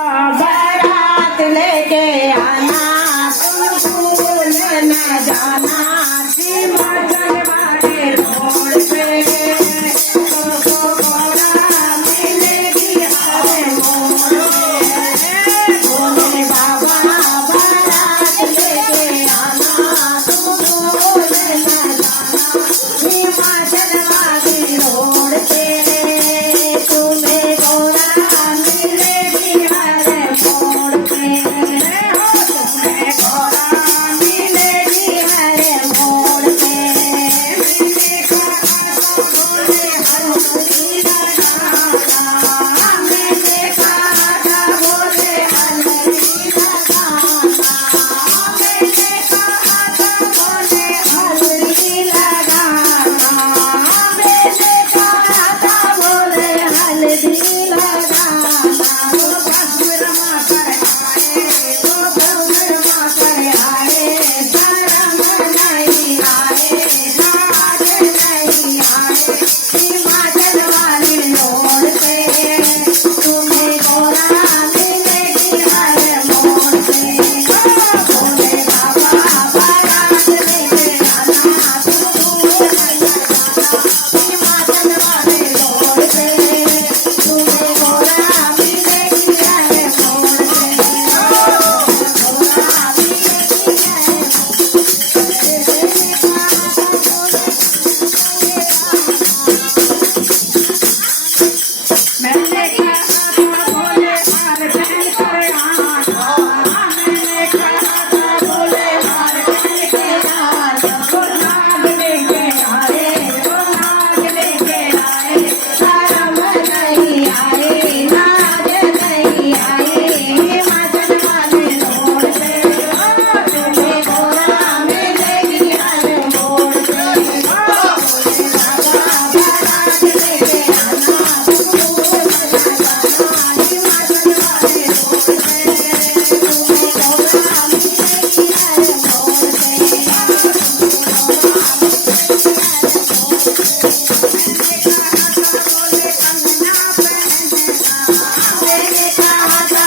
बारात लेके आना तुम भूल न जाना हिमाचल वाले रोड पे तुमको घोड़ा मिलेगी हर मोड़ पे भोले बाबा बारात लेके आना तुम भूल न जाना हिमाचल वाले रोड पे तुम्हें घोड़ा मिलेगी हर मोड़ पे हो तुम्हें घोड़ा मिलेगी हर मोड़ पे मिलने का तो बोले हल्दी लगाना मिलने का तो बोले हल्दी लगाना मिलने का तो बोले हल्दी लगाना मिलने का तो बोले हल्दी लगाना वो भस्म कर आए वो भस्म कर आए शर्म नहीं आए लाज नहीं आए हिमाचल वाली रोड पे तुम्हें घोड़ा मिलेगी हर मोड़ पे भोले बाबा बारात लेके आना तुम भूल न जाना हिमाचल वाले रोड पे तुम्हें घोड़ा मिलेगी हर मोड़ पे घोड़ा मिलेगी हर मैंने कहा था बोले हार पहन कर आना मैंने कहा था बोले हार पहन के आना वो नाग लेके आए वो नाग लेके आए शर्म नहीं आए लाज नहीं आए हिमाचल वाले रोड पे तुम्हें घोड़ा मिलेगी हर मोड़ पे भोले बाबा बारात लेके आना तुम भूल न जाना हिमाचल वाले रोड पे तुम्हें घोड़ा मिलेगी हर मोड़ पे मैंने कहा था बोले कंगना पहनना मैंने कहा था